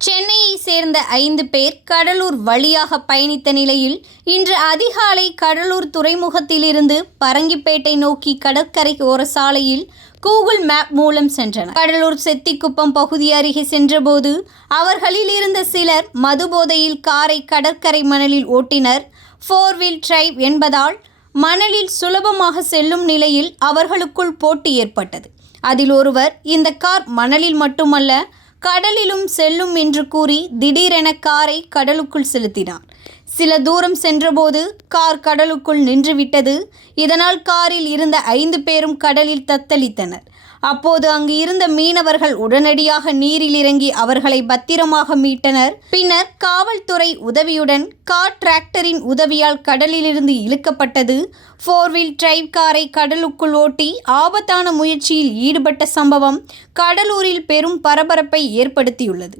சென்னையை சேர்ந்த 5 பேர் கடலூர் வழியாக பயணித்த நிலையில் இன்று அதிகாலை கடலூர் துறைமுகத்திலிருந்து பரங்கிப்பேட்டை நோக்கி கடற்கரை ஓர சாலையில் கூகுள் மேப் மூலம் சென்றனர். கடலூர் செத்திக்குப்பம் பகுதி அருகே சென்றபோது அவர்களில் இருந்த சிலர் மதுபோதையில் காரை கடற்கரை மணலில் ஓட்டினர். 4 வீல் டிரைவ் என்பதால் மணலில் சுலபமாக செல்லும் நிலையில் அவர்களுக்குள் போட்டி ஏற்பட்டது. அதில் ஒருவர் இந்த கார் மணலில் மட்டுமல்ல கடலிலும் செல்லும் என்று கூறி திடீரென காரை கடலுக்குள் செலுத்தினார். சில தூரம் சென்றபோது கார் கடலுக்குள் நின்றுவிட்டது. இதனால் காரில் இருந்த 5 பேரும் கடலில் தத்தளித்தனர். அப்போது அங்கு இருந்த மீனவர்கள் உடனடியாக நீரில் இறங்கி அவர்களை பத்திரமாக மீட்டனர். பின்னர் காவல்துறை உதவியுடன் கார் டிராக்டரின் உதவியால் கடலிலிருந்து இழுக்கப்பட்டது. 4 வீல் டிரைவ் காரை கடலுக்குள் ஓட்டி ஆபத்தான முயற்சியில் ஈடுபட்ட சம்பவம் கடலூரில் பெரும் பரபரப்பை ஏற்படுத்தியுள்ளது.